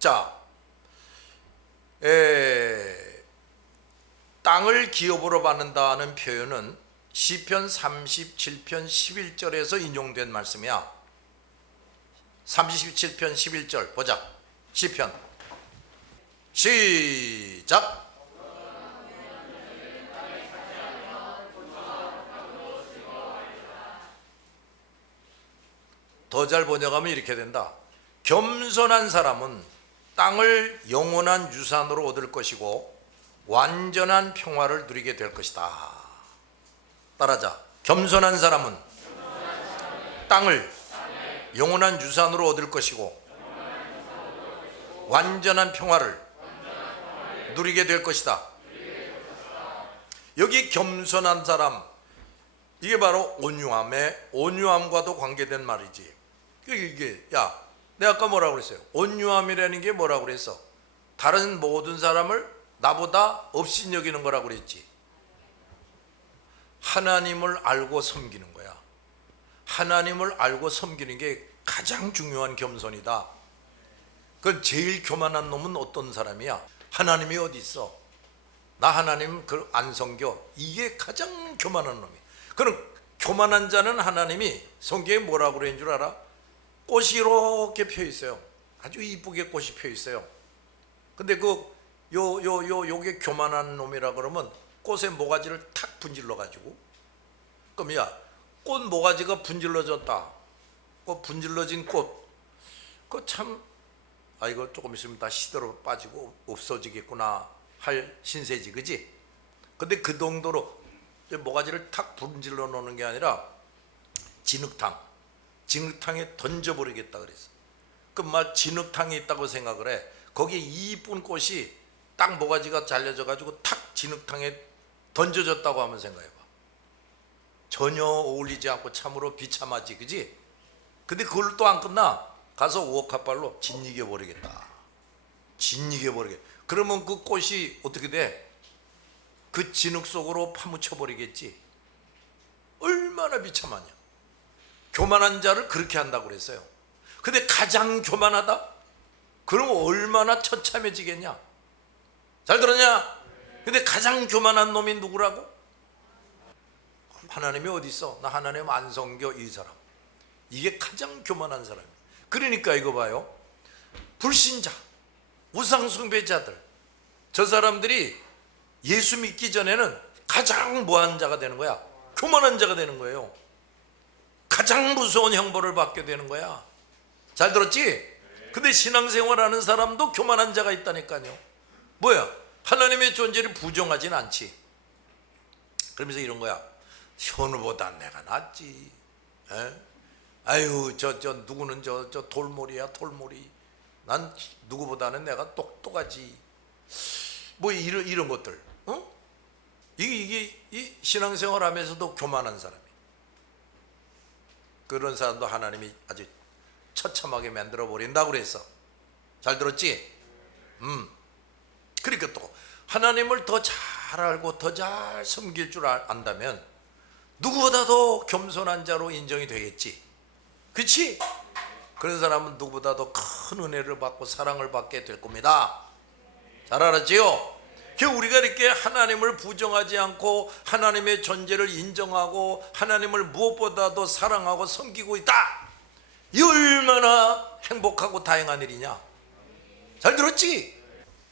자, 땅을 기업으로 받는다는 표현은 시편 37편 11절에서 인용된 말씀이야. 37편 11절 보자. 시편 시작. 더 잘 번역하면 이렇게 된다. 겸손한 사람은 땅을 영원한 유산으로 얻을 것이고 완전한 평화를 누리게 될 것이다. 따라하자. 겸손한 사람은 땅을 영원한 유산으로 얻을 것이고 완전한 평화를 누리게 될 것이다. 여기 겸손한 사람, 이게 바로 온유함과도 관계된 말이지. 이게 내가 아까 뭐라고 그랬어요? 온유함이라는 게 뭐라고 그랬어? 다른 모든 사람을 나보다 업신여기는 거라고 그랬지. 하나님을 알고 섬기는 거야. 하나님을 알고 섬기는 게 가장 중요한 겸손이다. 그 제일 교만한 놈은 어떤 사람이야? 하나님이 어디 있어? 나 하나님 안 섬겨. 이게 가장 교만한 놈이야. 그럼 교만한 자는 하나님이 성경에 뭐라고 그러는 줄 알아? 꽃이 이렇게 펴 있어요. 아주 이쁘게 꽃이 펴 있어요. 근데 요게 교만한 놈이라 그러면 꽃의 모가지를 탁 분질러 가지고, 그럼 꽃 모가지가 분질러졌다. 그 분질러진 꽃, 그 참, 이거 조금 있으면 다 시들어 빠지고 없어지겠구나 할 신세지, 그지? 근데 그 정도로 모가지를 탁 분질러 놓는 게 아니라 진흙탕에 던져버리겠다 그랬어. 막 진흙탕이 있다고 생각을 해. 거기에 이쁜 꽃이 딱 모가지가 잘려져 가지고 탁 진흙탕에 던져졌다고 하면 생각해봐. 전혀 어울리지 않고 참으로 비참하지, 그지? 근데 그걸로 또 안 끝나. 가서 우억합발로 짓이겨 버리겠다. 그러면 그 꽃이 어떻게 돼? 그 진흙 속으로 파묻혀 버리겠지. 얼마나 비참하냐. 교만한 자를 그렇게 한다고 그랬어요. 근데 가장 교만하다? 그럼 얼마나 처참해지겠냐? 잘 들었냐? 근데 가장 교만한 놈이 누구라고? 하나님이 어디 있어? 나 하나님 안 섬겨. 이 사람, 이게 가장 교만한 사람이에요. 그러니까 이거 봐요. 불신자, 우상숭배자들, 저 사람들이 예수 믿기 전에는 가장 뭐한 자가 되는 거야? 교만한 자가 되는 거예요. 가장 무서운 형벌을 받게 되는 거야. 잘 들었지? 근데 신앙생활하는 사람도 교만한 자가 있다니까요. 뭐야? 하나님의 존재를 부정하진 않지. 그러면서 이런 거야. 현우보다 내가 낫지. 아유 저 누구는 저 돌머리야, 돌머리. 난 누구보다는 내가 똑똑하지. 뭐 이런 것들. 이게 이 신앙생활 하면서도 교만한 사람이. 그런 사람도 하나님이 아주 처참하게 만들어 버린다고 그랬어. 잘 들었지? 그러니까 또 하나님을 더 잘 알고 더 잘 섬길 줄 안다면 누구보다도 겸손한 자로 인정이 되겠지. 그렇지? 그런 사람은 누구보다도 큰 은혜를 받고 사랑을 받게 될 겁니다. 잘 알았지요? 우리가 이렇게 하나님을 부정하지 않고 하나님의 존재를 인정하고 하나님을 무엇보다도 사랑하고 섬기고 있다. 이 얼마나 행복하고 다행한 일이냐. 잘 들었지?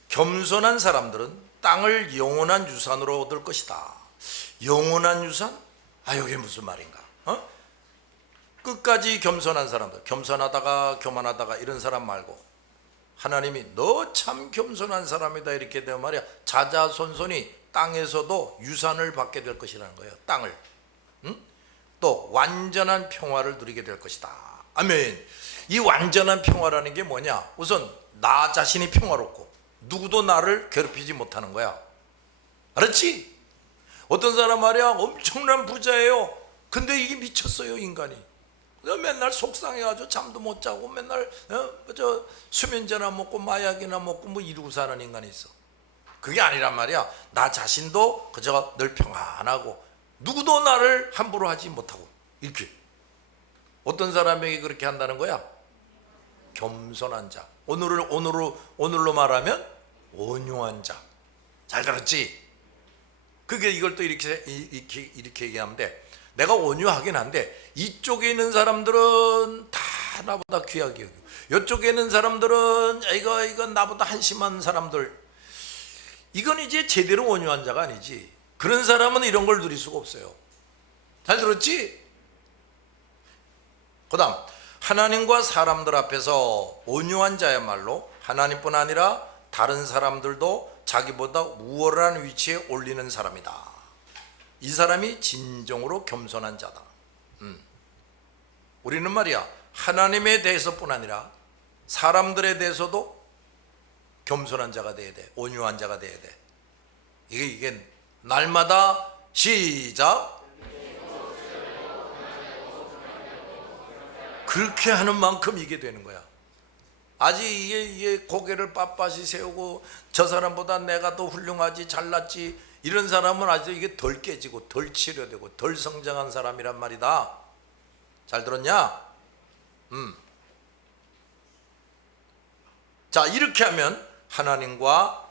겸손한 사람들은 땅을 영원한 유산으로 얻을 것이다. 영원한 유산? 이게 무슨 말인가? 끝까지 겸손한 사람들, 겸손하다가 교만하다가 이런 사람 말고 하나님이 너 참 겸손한 사람이다 이렇게 되면 말이야, 자자손손이 땅에서도 유산을 받게 될 것이라는 거예요. 땅을. 또 완전한 평화를 누리게 될 것이다. 아멘. 이 완전한 평화라는 게 뭐냐? 우선 나 자신이 평화롭고 누구도 나를 괴롭히지 못하는 거야. 알았지? 어떤 사람 말이야, 엄청난 부자예요. 근데 이게 미쳤어요, 인간이. 맨날 속상해가지고 잠도 못 자고 맨날 수면제나 먹고 마약이나 먹고 뭐 이러고 사는 인간이 있어. 그게 아니란 말이야. 나 자신도 그저 늘 평안하고 누구도 나를 함부로 하지 못하고, 이렇게. 어떤 사람에게 그렇게 한다는 거야? 겸손한 자. 오늘로 말하면 온유한 자. 잘 들었지? 그게 이걸 또 이렇게 얘기하면 돼. 내가 온유하긴 한데 이쪽에 있는 사람들은 다 나보다 귀하게 여기고 이쪽에 있는 사람들은 이거 나보다 한심한 사람들. 이건 이제 제대로 온유한 자가 아니지. 그런 사람은 이런 걸 누릴 수가 없어요. 잘 들었지? 그 다음, 하나님과 사람들 앞에서 온유한 자야말로 하나님뿐 아니라 다른 사람들도 자기보다 우월한 위치에 올리는 사람이다. 이 사람이 진정으로 겸손한 자다. 우리는 말이야, 하나님에 대해서뿐 아니라 사람들에 대해서도 겸손한 자가 돼야 돼. 온유한 자가 돼야 돼. 이게 날마다 시작. 그렇게 하는 만큼 이게 되는 거야. 아직 이게 고개를 빳빳이 세우고 저 사람보다 내가 더 훌륭하지, 잘났지, 이런 사람은 아직 이게 덜 깨지고 덜 치료되고 덜 성장한 사람이란 말이다. 잘 들었냐? 자, 이렇게 하면 하나님과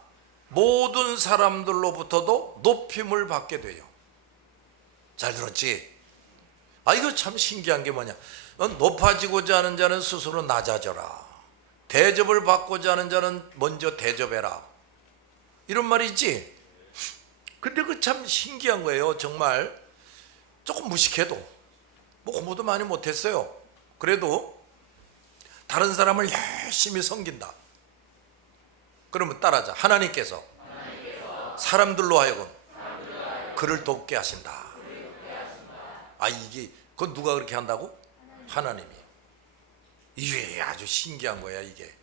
모든 사람들로부터도 높임을 받게 돼요. 잘 들었지? 이거 참 신기한 게 뭐냐, 높아지고자 하는 자는 스스로 낮아져라, 대접을 받고자 하는 자는 먼저 대접해라, 이런 말이 있지. 근데 그 참 신기한 거예요. 정말 조금 무식해도, 뭐 공부도 많이 못했어요. 그래도 다른 사람을 열심히 섬긴다. 그러면 따라하자. 하나님께서 사람들로 하여금 그를 돕게 하신다. 이게 그건 누가 그렇게 한다고? 하나님이. 이게 아주 신기한 거야. 이게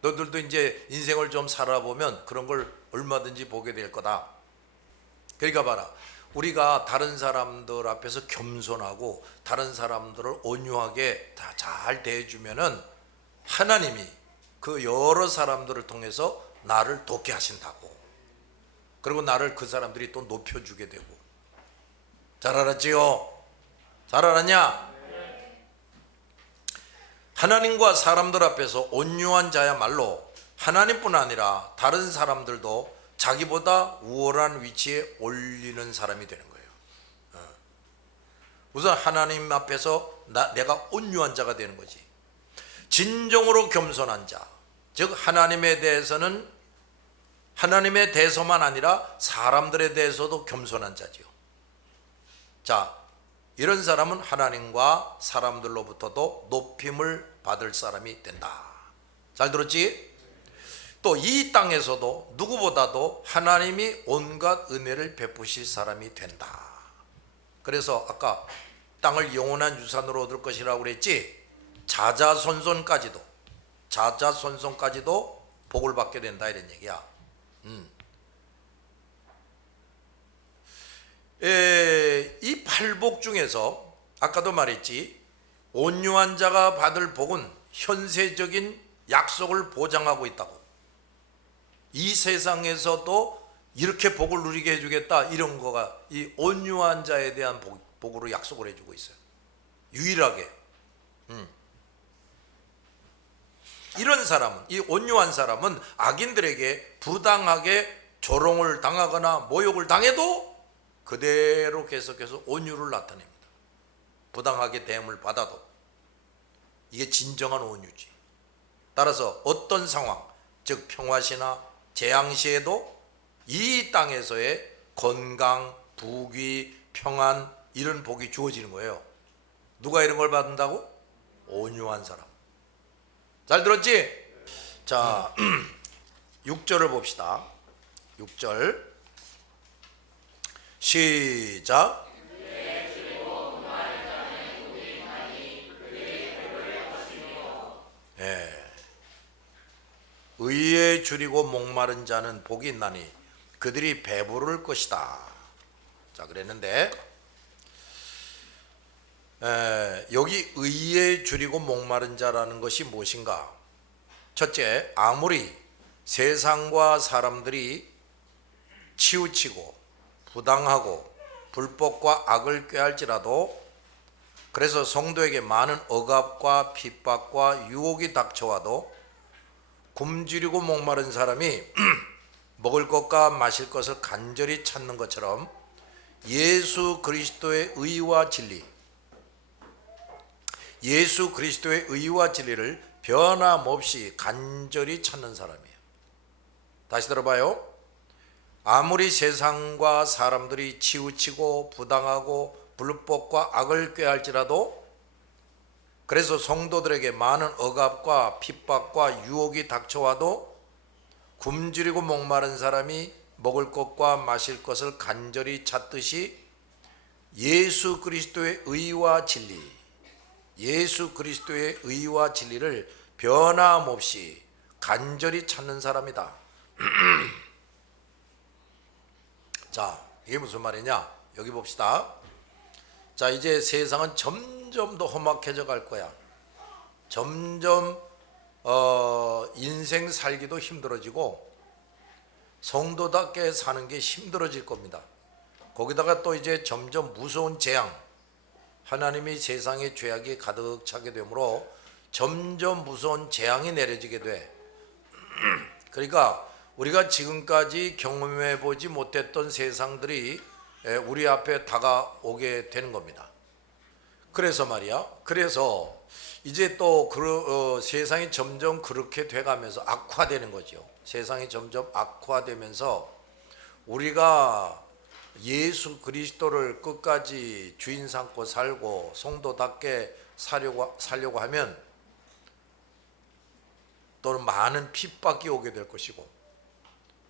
너들도 이제 인생을 좀 살아보면 그런 걸 얼마든지 보게 될 거다. 그러니까 봐라, 우리가 다른 사람들 앞에서 겸손하고 다른 사람들을 온유하게 다 잘 대해주면은 하나님이 그 여러 사람들을 통해서 나를 돕게 하신다고. 그리고 나를 그 사람들이 또 높여주게 되고. 잘 알았지요? 잘 알았냐? 하나님과 사람들 앞에서 온유한 자야말로 하나님뿐 아니라 다른 사람들도 자기보다 우월한 위치에 올리는 사람이 되는 거예요. 우선 하나님 앞에서 내가 온유한 자가 되는 거지. 진정으로 겸손한 자, 즉 하나님에 대해서만 아니라 사람들에 대해서도 겸손한 자지요. 자, 이런 사람은 하나님과 사람들로부터도 높임을 받을 사람이 된다. 잘 들었지? 또 이 땅에서도 누구보다도 하나님이 온갖 은혜를 베푸실 사람이 된다. 그래서 아까 땅을 영원한 유산으로 얻을 것이라고 그랬지? 자자손손까지도 복을 받게 된다, 이런 얘기야. 이 팔복 중에서 아까도 말했지, 온유한 자가 받을 복은 현세적인 약속을 보장하고 있다고. 이 세상에서도 이렇게 복을 누리게 해주겠다, 이런 거가 이 온유한 자에 대한 복으로 약속을 해주고 있어요. 유일하게. 이런 사람은, 이 온유한 사람은 악인들에게 부당하게 조롱을 당하거나 모욕을 당해도 그대로 계속해서 온유를 나타냅니다. 부당하게 대응을 받아도. 이게 진정한 온유지. 따라서 어떤 상황, 즉 평화시나 재앙시에도 이 땅에서의 건강, 부귀, 평안, 이런 복이 주어지는 거예요. 누가 이런 걸 받는다고? 온유한 사람. 잘 들었지? 자, 6절을 봅시다. 6절 시작. 의에 줄이고 목마른 자는 복이 있나니 그들이 배부를 것이다. 자, 그랬는데 여기 의에 줄이고 목마른 자라는 것이 무엇인가? 첫째, 아무리 세상과 사람들이 치우치고 부당하고 불법과 악을 꾀할지라도 그래서 성도에게 많은 억압과 핍박과 유혹이 닥쳐와도 굶주리고 목마른 사람이 먹을 것과 마실 것을 간절히 찾는 것처럼 예수 그리스도의 의와 진리, 예수 그리스도의 의와 진리를 변함없이 간절히 찾는 사람이에요. 다시 들어봐요. 아무리 세상과 사람들이 치우치고 부당하고 불법과 악을 꾀할지라도, 그래서 성도들에게 많은 억압과 핍박과 유혹이 닥쳐와도 굶주리고 목마른 사람이 먹을 것과 마실 것을 간절히 찾듯이 예수 그리스도의 의와 진리, 예수 그리스도의 의와 진리를 변함없이 간절히 찾는 사람이다. 자, 이게 무슨 말이냐? 여기 봅시다. 자, 이제 세상은 점점 더 험악해져 갈 거야. 점점 인생 살기도 힘들어지고 성도답게 사는 게 힘들어질 겁니다. 거기다가 또 이제 점점 무서운 재앙, 하나님이 세상에 죄악이 가득 차게 되므로 점점 무서운 재앙이 내려지게 돼. 그러니까 우리가 지금까지 경험해 보지 못했던 세상들이 우리 앞에 다가오게 되는 겁니다. 그래서 말이야, 그래서 이제 또 세상이 점점 그렇게 돼가면서 악화되는 거죠. 세상이 점점 악화되면서 우리가 예수 그리스도를 끝까지 주인 삼고 살고 성도답게 살려고 하면 또는 많은 핍박이 오게 될 것이고,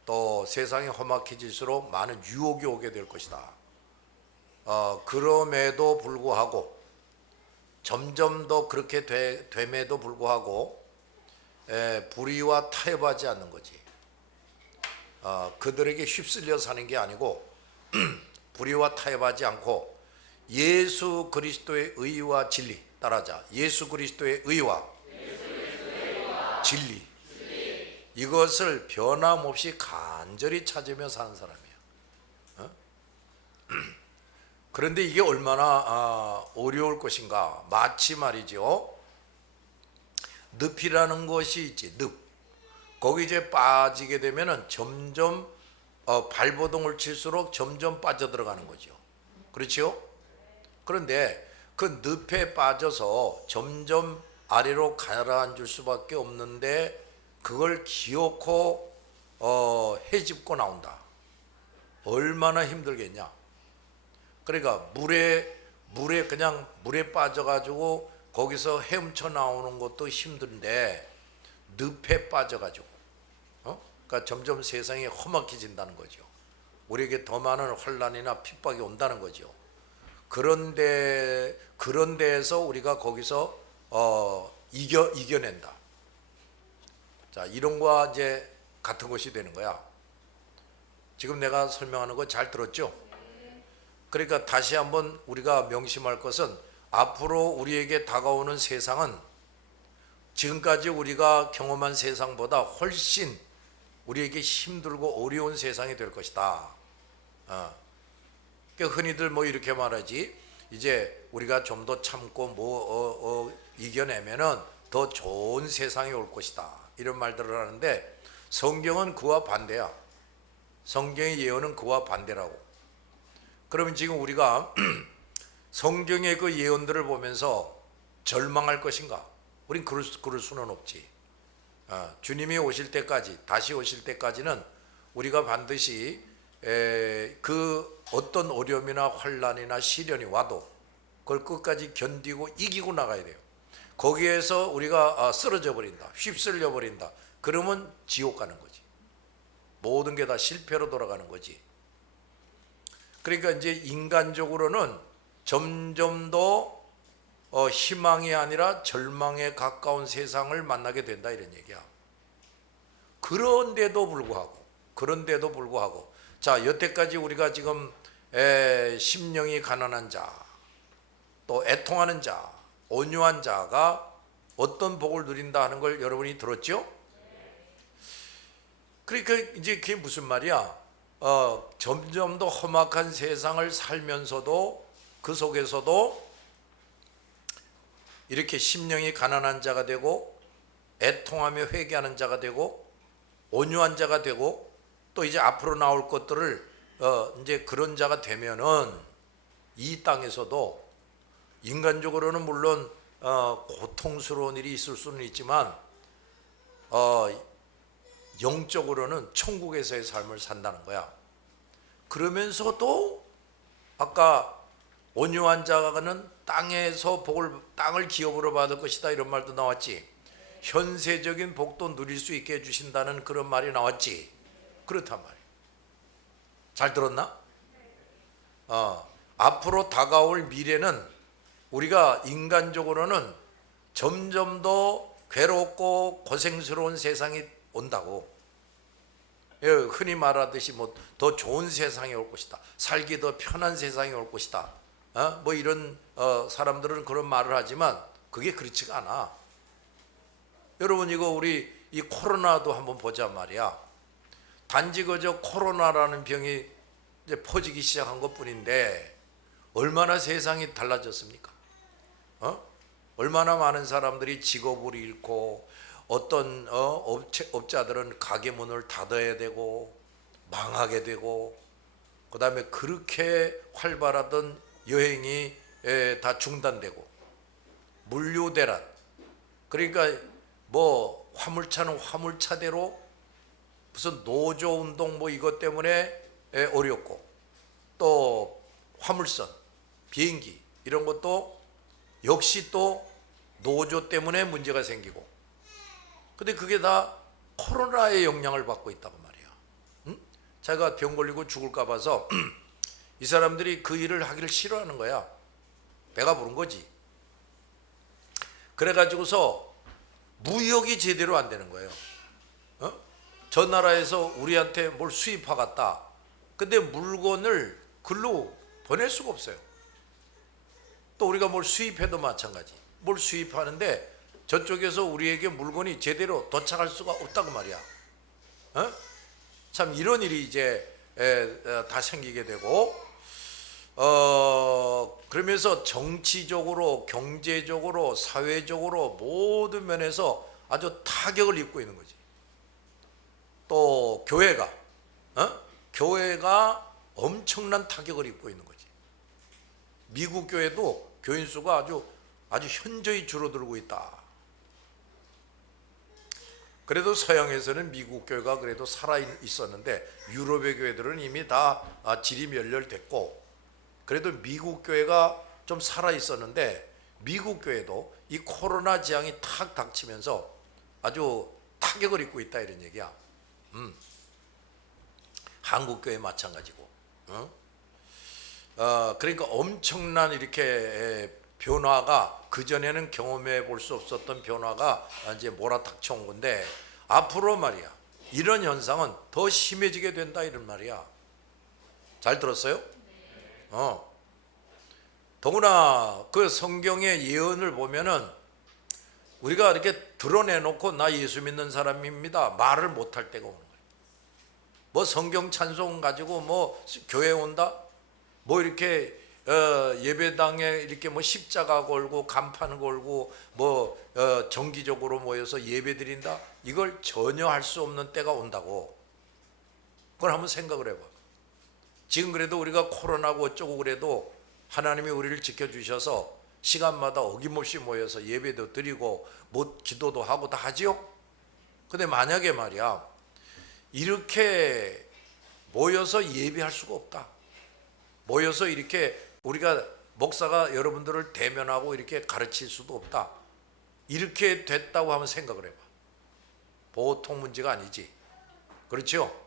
또 세상이 험악해질수록 많은 유혹이 오게 될 것이다. 그럼에도 불구하고, 점점 더 그렇게 됨에도 불구하고 불의와 타협하지 않는 거지. 그들에게 휩쓸려 사는 게 아니고 불의와 타협하지 않고 예수 그리스도의 의와 진리, 따라하자. 예수 그리스도의 의와 진리, 이것을 변함없이 간절히 찾으며 사는 사람이야. 그런데 이게 얼마나 어려울 것인가. 마치 말이죠, 늪이라는 것이 있지. 늪, 거기 이제 빠지게 되면은 점점 발버둥을 칠수록 점점 빠져들어가는 거죠. 그렇죠? 그런데 그 늪에 빠져서 점점 아래로 가라앉을 수밖에 없는데 그걸 기어코 헤집고 나온다. 얼마나 힘들겠냐. 그러니까 물에 그냥 물에 빠져가지고 거기서 헤엄쳐 나오는 것도 힘든데 늪에 빠져가지고 그러니까 점점 세상이 험악해진다는 거죠. 우리에게 더 많은 환난이나 핍박이 온다는 거죠. 그런 데에서 우리가 거기서 이겨낸다. 자, 이런 거와 이제 같은 것이 되는 거야. 지금 내가 설명하는 거 잘 들었죠? 그러니까 다시 한번 우리가 명심할 것은, 앞으로 우리에게 다가오는 세상은 지금까지 우리가 경험한 세상보다 훨씬 우리에게 힘들고 어려운 세상이 될 것이다. 그러니까 흔히들 뭐 이렇게 말하지, 이제 우리가 좀 더 참고 이겨내면은 더 좋은 세상이 올 것이다, 이런 말들을 하는데 성경은 그와 반대야. 성경의 예언은 그와 반대라고. 그러면 지금 우리가 성경의 그 예언들을 보면서 절망할 것인가? 우린 그럴 수는 없지. 주님이 오실 때까지, 다시 오실 때까지는 우리가 반드시 그 어떤 어려움이나 환난이나 시련이 와도 그걸 끝까지 견디고 이기고 나가야 돼요. 거기에서 우리가 쓰러져 버린다, 휩쓸려 버린다, 그러면 지옥 가는 거지. 모든 게 다 실패로 돌아가는 거지. 그러니까 이제 인간적으로는 점점 더 희망이 아니라 절망에 가까운 세상을 만나게 된다, 이런 얘기야. 그런데도 불구하고 자, 여태까지 우리가 지금 심령이 가난한 자, 또 애통하는 자, 온유한 자가 어떤 복을 누린다 하는 걸 여러분이 들었죠? 그러니까 이제 그게 무슨 말이야? 점점 더 험악한 세상을 살면서도 그 속에서도 이렇게 심령이 가난한 자가 되고 애통하며 회개하는 자가 되고 온유한 자가 되고 또 이제 앞으로 나올 것들을 이제 그런 자가 되면은 이 땅에서도 인간적으로는 물론 고통스러운 일이 있을 수는 있지만 영적으로는 천국에서의 삶을 산다는 거야. 그러면서도 아까 온유한 자가는 땅에서 땅을 기업으로 받을 것이다 이런 말도 나왔지. 현세적인 복도 누릴 수 있게 해주신다는 그런 말이 나왔지. 그렇단 말이야. 잘 들었나? 앞으로 다가올 미래는 우리가 인간적으로는 점점 더 괴롭고 고생스러운 세상이 온다고. 흔히 말하듯이 뭐 더 좋은 세상이 올 것이다. 살기 더 편한 세상이 올 것이다. 뭐 이런 사람들은 그런 말을 하지만 그게 그렇지가 않아. 여러분 이거 우리 이 코로나도 한번 보자 말이야. 단지 그저 코로나라는 병이 이제 퍼지기 시작한 것뿐인데 얼마나 세상이 달라졌습니까? 얼마나 많은 사람들이 직업을 잃고 어떤 업자들은 가게 문을 닫아야 되고 망하게 되고 그 다음에 그렇게 활발하던 여행이 다 중단되고 물류대란, 그러니까 뭐 화물차는 화물차대로 무슨 노조운동 뭐 이것 때문에 어렵고 또 화물선, 비행기 이런 것도 역시 또 노조 때문에 문제가 생기고, 근데 그게 다 코로나의 영향을 받고 있다고 말이야. 자기가 병 걸리고 죽을까 봐서 이 사람들이 그 일을 하기를 싫어하는 거야. 배가 부른 거지. 그래가지고서 무역이 제대로 안 되는 거예요. 저 나라에서 우리한테 뭘 수입하겠다. 근데 물건을 글로 보낼 수가 없어요. 또 우리가 뭘 수입해도 마찬가지. 뭘 수입하는데 저쪽에서 우리에게 물건이 제대로 도착할 수가 없다고 말이야. 참 이런 일이 이제 다 생기게 되고, 그러면서 정치적으로, 경제적으로, 사회적으로 모든 면에서 아주 타격을 입고 있는 거지. 또 교회가 엄청난 타격을 입고 있는 거지. 미국 교회도 교인 수가 아주 현저히 줄어들고 있다. 그래도 서양에서는 미국 교회가 그래도 살아 있었는데 유럽의 교회들은 이미 다 질이 멸렬됐고, 그래도 미국 교회가 좀 살아 있었는데 미국 교회도 이 코로나 재앙이 탁 닥치면서 아주 타격을 입고 있다 이런 얘기야. 한국 교회 마찬가지고. 그러니까 엄청난 이렇게 변화가, 그전에는 경험해 볼 수 없었던 변화가 이제 몰아닥쳐 온 건데, 앞으로 말이야 이런 현상은 더 심해지게 된다 이런 말이야. 잘 들었어요? 더구나 그 성경의 예언을 보면은 우리가 이렇게 드러내놓고 나 예수 믿는 사람입니다 말을 못할 때가 오는 거예요. 뭐 성경 찬송 가지고 뭐 교회 온다, 뭐 이렇게 예배당에 이렇게 뭐 십자가 걸고 간판 걸고 뭐 정기적으로 모여서 예배 드린다, 이걸 전혀 할 수 없는 때가 온다고. 그걸 한번 생각을 해봐. 지금 그래도 우리가 코로나고 어쩌고 그래도 하나님이 우리를 지켜주셔서 시간마다 어김없이 모여서 예배도 드리고 뭐 기도도 하고 다 하지요. 근데 만약에 말이야 이렇게 모여서 예배할 수가 없다, 모여서 이렇게 우리가 목사가 여러분들을 대면하고 이렇게 가르칠 수도 없다, 이렇게 됐다고 하면 생각을 해봐. 보통 문제가 아니지. 그렇죠?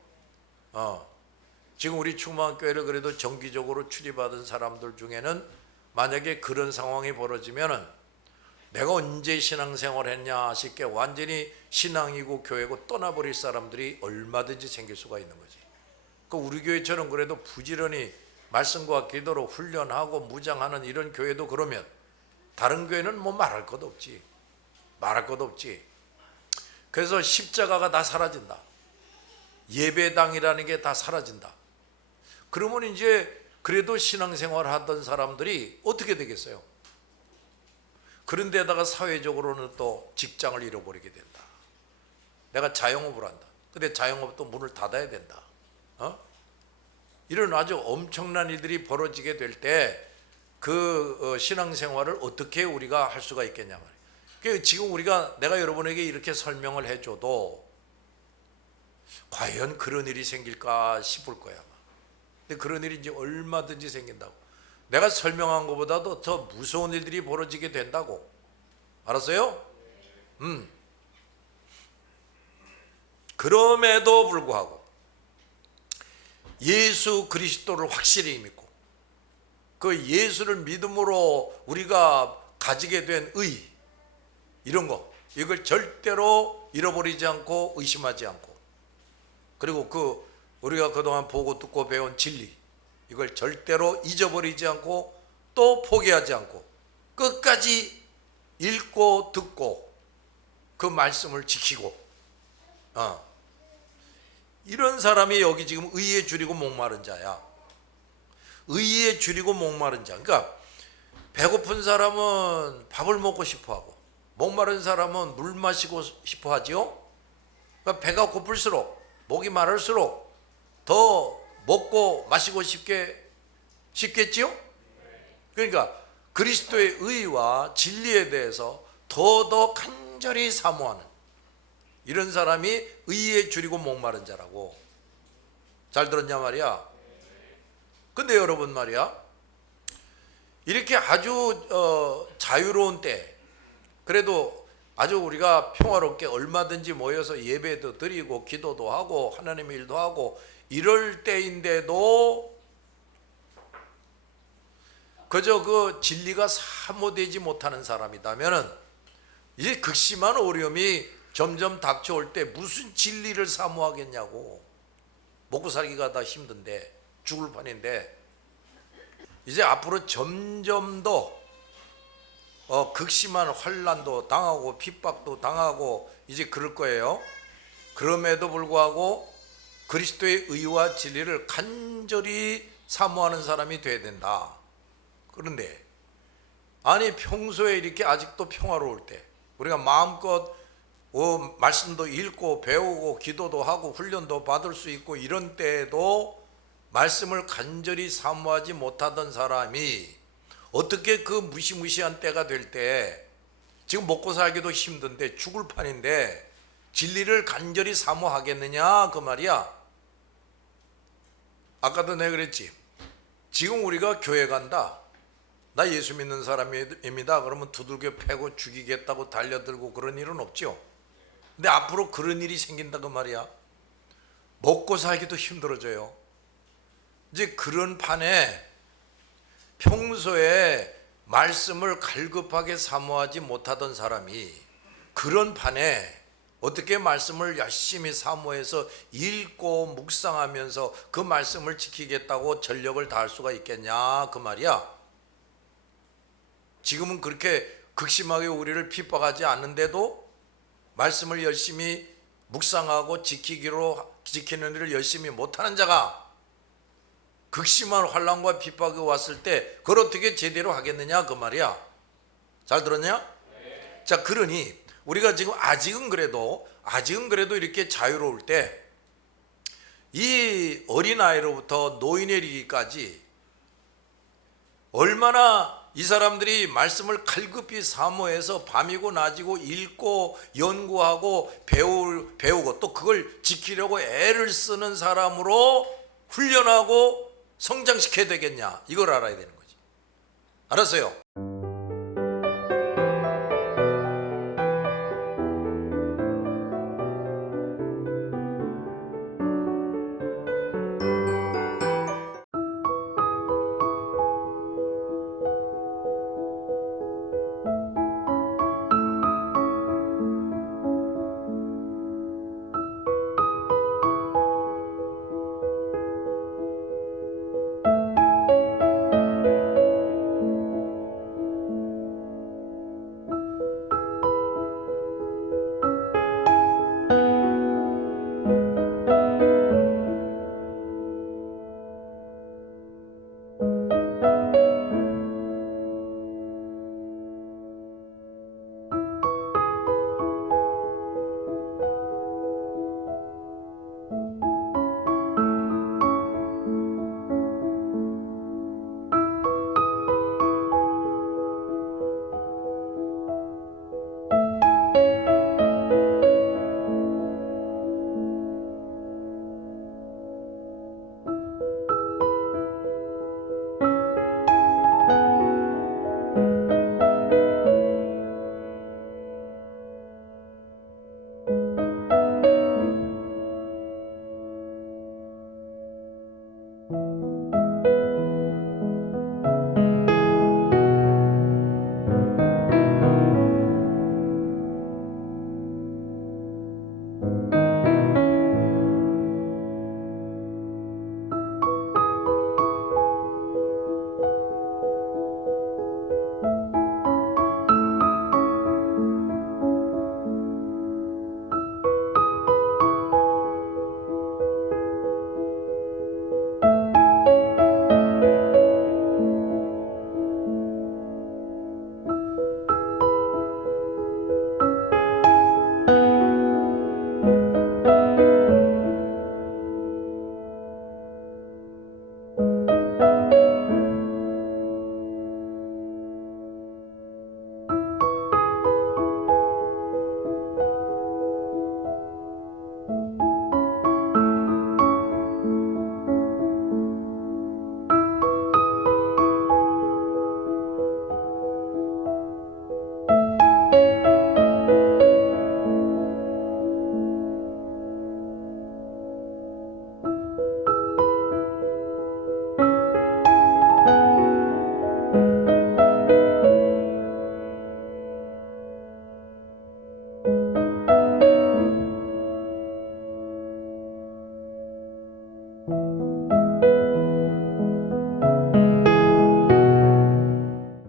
지금 우리 충만교회를 그래도 정기적으로 출입하던 사람들 중에는 만약에 그런 상황이 벌어지면은 내가 언제 신앙생활 했냐 싶게 완전히 신앙이고 교회고 떠나버릴 사람들이 얼마든지 생길 수가 있는 거지. 그 우리 교회처럼 그래도 부지런히 말씀과 기도로 훈련하고 무장하는 이런 교회도 그러면 다른 교회는 뭐 말할 것 없지. 말할 것 없지. 그래서 십자가가 다 사라진다. 예배당이라는 게 다 사라진다. 그러면 이제 그래도 신앙생활 하던 사람들이 어떻게 되겠어요? 그런데다가 사회적으로는 또 직장을 잃어버리게 된다. 내가 자영업을 한다. 근데 자영업도 문을 닫아야 된다. 이런 아주 엄청난 일들이 벌어지게 될 때 그 신앙생활을 어떻게 우리가 할 수가 있겠냐 말이에요. 그러니까 지금 내가 여러분에게 이렇게 설명을 해줘도 과연 그런 일이 생길까 싶을 거야. 근데 그런 일이 이제 얼마든지 생긴다고. 내가 설명한 것보다도 더 무서운 일들이 벌어지게 된다고. 알았어요? 그럼에도 불구하고 예수 그리스도를 확실히 믿고 그 예수를 믿음으로 우리가 가지게 된 의, 이런 거, 이걸 절대로 잃어버리지 않고 의심하지 않고, 그리고 우리가 그동안 보고 듣고 배운 진리, 이걸 절대로 잊어버리지 않고 또 포기하지 않고 끝까지 읽고 듣고 그 말씀을 지키고, 이런 사람이 여기 지금 의에 줄이고 목마른 자야. 의에 줄이고 목마른 자. 그러니까 배고픈 사람은 밥을 먹고 싶어하고 목마른 사람은 물 마시고 싶어하지요. 그러니까 배가 고플수록, 목이 마를수록 더 먹고 마시고 싶겠지요. 그러니까 그리스도의 의와 진리에 대해서 더더 간절히 사모하는 이런 사람이 의에 줄이고 목마른 자라고. 잘 들었냐 말이야. 근데 여러분 말이야, 이렇게 아주 자유로운 때, 그래도 아주 우리가 평화롭게 얼마든지 모여서 예배도 드리고 기도도 하고 하나님의 일도 하고 이럴 때인데도 그저 그 진리가 사모되지 못하는 사람이라면은 이제 극심한 어려움이 점점 닥쳐올 때 무슨 진리를 사모하겠냐고. 먹고 살기가 다 힘든데, 죽을 판인데, 이제 앞으로 점점 더 극심한 환난도 당하고 핍박도 당하고 이제 그럴 거예요. 그럼에도 불구하고 그리스도의 의와 진리를 간절히 사모하는 사람이 돼야 된다. 그런데 아니 평소에 이렇게 아직도 평화로울 때 우리가 마음껏 말씀도 읽고 배우고 기도도 하고 훈련도 받을 수 있고 이런 때에도 말씀을 간절히 사모하지 못하던 사람이 어떻게 그 무시무시한 때가 될 때, 지금 먹고 살기도 힘든데 죽을 판인데 진리를 간절히 사모하겠느냐 그 말이야. 아까도 내가 그랬지. 지금 우리가 교회 간다, 나 예수 믿는 사람입니다, 그러면 두들겨 패고 죽이겠다고 달려들고 그런 일은 없죠. 근데 앞으로 그런 일이 생긴다 그 말이야. 먹고 살기도 힘들어져요. 이제 그런 판에 평소에 말씀을 갈급하게 사모하지 못하던 사람이 그런 판에 어떻게 말씀을 열심히 사모해서 읽고 묵상하면서 그 말씀을 지키겠다고 전력을 다할 수가 있겠냐 그 말이야. 지금은 그렇게 극심하게 우리를 핍박하지 않는데도 말씀을 열심히 묵상하고 지키는 일을 열심히 못하는 자가 극심한 환난과 핍박이 왔을 때 그걸 어떻게 제대로 하겠느냐 그 말이야. 잘 들었냐? 네. 자, 그러니 우리가 지금 아직은 그래도 이렇게 자유로울 때 이 어린아이로부터 노인에 이르기까지 얼마나 이 사람들이 말씀을 갈급히 사모해서 밤이고 낮이고 읽고 연구하고 배우고 또 그걸 지키려고 애를 쓰는 사람으로 훈련하고 성장시켜야 되겠냐, 이걸 알아야 되는 거지. 알았어요?